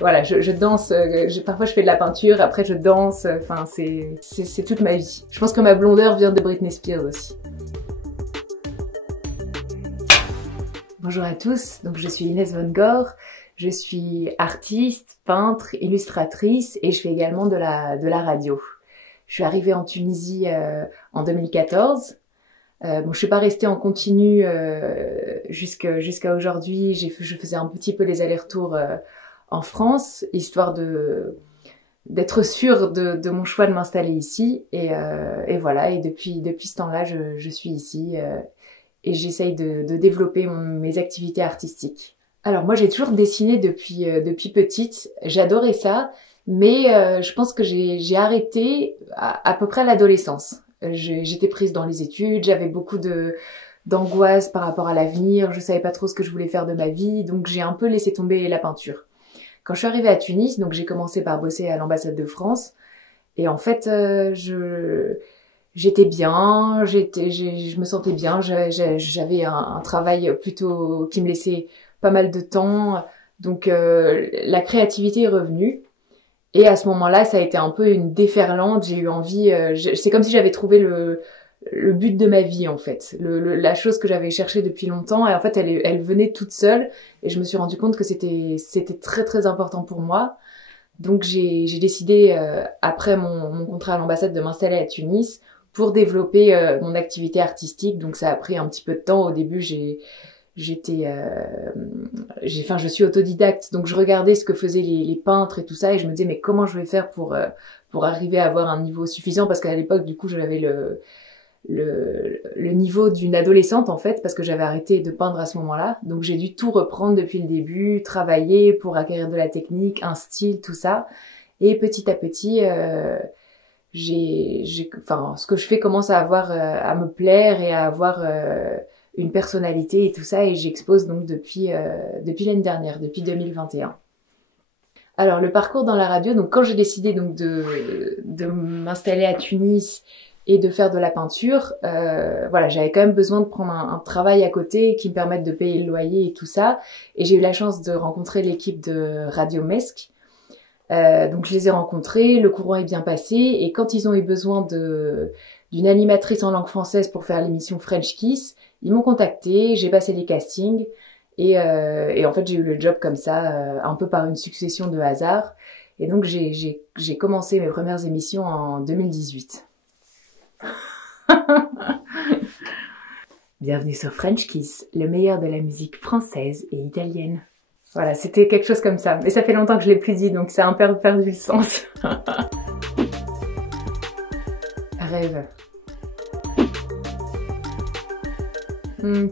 Voilà, je danse, parfois je fais de la peinture, après je danse, enfin c'est toute ma vie. Je pense que ma blondeur vient de Britney Spears aussi. Bonjour à tous, donc je suis Inès Von Gore, je suis artiste, peintre, illustratrice et je fais également de la radio. Je suis arrivée en Tunisie en 2014. Bon, je suis pas restée en continu jusqu'à aujourd'hui. Je faisais un petit peu les allers-retours en France, histoire d'être sûre de mon choix de m'installer ici. Et voilà. Et depuis ce temps-là, je suis ici et j'essaye de développer mes activités artistiques. Alors moi, j'ai toujours dessiné depuis petite. J'adorais ça, mais je pense que j'ai arrêté à peu près à l'adolescence. J'étais prise dans les études, j'avais beaucoup d'angoisse par rapport à l'avenir, je savais pas trop ce que je voulais faire de ma vie, donc j'ai un peu laissé tomber la peinture. Quand je suis arrivée à Tunis, donc j'ai commencé par bosser à l'ambassade de France, et en fait j'étais bien, je me sentais bien, j'avais un travail plutôt qui me laissait pas mal de temps, donc la créativité est revenue. Et à ce moment-là, ça a été un peu une déferlante. J'ai eu envie, c'est comme si j'avais trouvé le but de ma vie en fait, la chose que j'avais cherchée depuis longtemps. Et en fait, elle venait toute seule. Et je me suis rendu compte que c'était très très important pour moi. Donc j'ai décidé après mon contrat à l'ambassade de m'installer à Tunis pour développer mon activité artistique. Donc ça a pris un petit peu de temps. Au début, je suis autodidacte, donc je regardais ce que faisaient les peintres et tout ça, et je me disais mais comment je vais faire pour arriver à avoir un niveau suffisant, parce qu'à l'époque du coup j'avais le niveau d'une adolescente en fait, parce que j'avais arrêté de peindre à ce moment-là, donc j'ai dû tout reprendre depuis le début, travailler pour acquérir de la technique, un style, tout ça, et petit à petit ce que je fais commence à me plaire et à avoir une personnalité et tout ça, et j'expose donc depuis l'année dernière, depuis 2021. Alors le parcours dans la radio, donc quand j'ai décidé donc de m'installer à Tunis et de faire de la peinture, voilà, j'avais quand même besoin de prendre un travail à côté qui me permette de payer le loyer et tout ça, et j'ai eu la chance de rencontrer l'équipe de Radio Mesque. Donc je les ai rencontrés, le courant est bien passé, et quand ils ont eu besoin d'une animatrice en langue française pour faire l'émission French Kiss, ils m'ont contacté, j'ai passé les castings et en fait j'ai eu le job comme ça, un peu par une succession de hasards. Et donc j'ai commencé mes premières émissions en 2018. Bienvenue sur French Kiss, le meilleur de la musique française et italienne. Voilà, c'était quelque chose comme ça. Mais ça fait longtemps que je l'ai plus dit, donc ça a un peu perdu le sens. Rêve.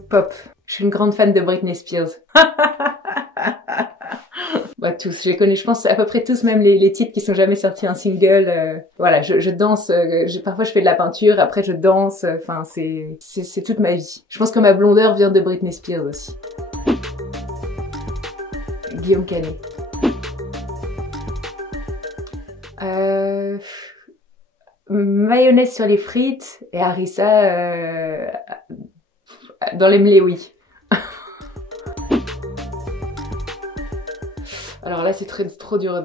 Pop. Je suis une grande fan de Britney Spears. Bah, tous, je les connais, je pense à peu près tous, même les titres qui sont jamais sortis en single. Voilà, je danse, parfois je fais de la peinture, après je danse, enfin c'est toute ma vie. Je pense que ma blondeur vient de Britney Spears aussi. Guillaume Canet. Mayonnaise sur les frites et harissa dans les mléouis. Alors là, c'est trop dur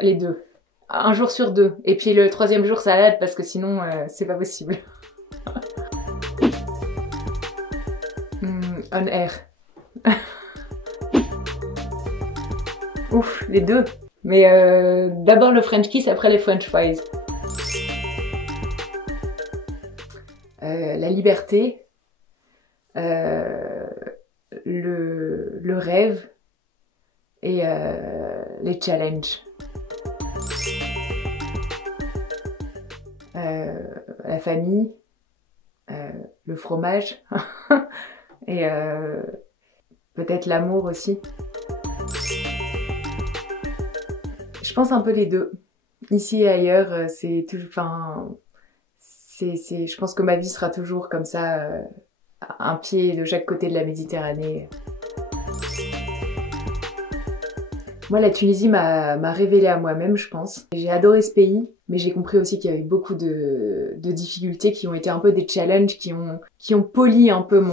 les deux. Un jour sur deux. Et puis le troisième jour, salade, parce que sinon, c'est pas possible. On air. Ouf, les deux. Mais d'abord le French kiss, après les French fries. La liberté. Le rêve. Et les challenges. La famille. Le fromage. Et peut-être l'amour aussi. Je pense un peu les deux. Ici et ailleurs, c'est toujours, enfin, je pense que ma vie sera toujours comme ça, un pied de chaque côté de la Méditerranée. Moi, la Tunisie m'a révélée à moi-même, je pense. J'ai adoré ce pays, mais j'ai compris aussi qu'il y avait beaucoup de difficultés qui ont été un peu des challenges, qui ont poli un peu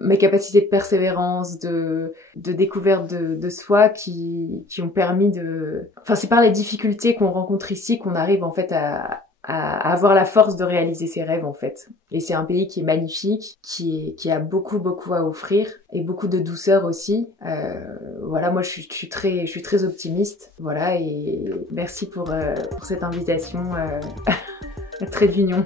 mes capacités de persévérance, de découverte de soi, qui ont permis de... Enfin, c'est par les difficultés qu'on rencontre ici qu'on arrive en fait à avoir la force de réaliser ses rêves en fait. Et c'est un pays qui est magnifique, qui a beaucoup à offrir et beaucoup de douceur aussi. Voilà, moi je suis très optimiste. Voilà, et merci pour cette invitation à Trait d'Union.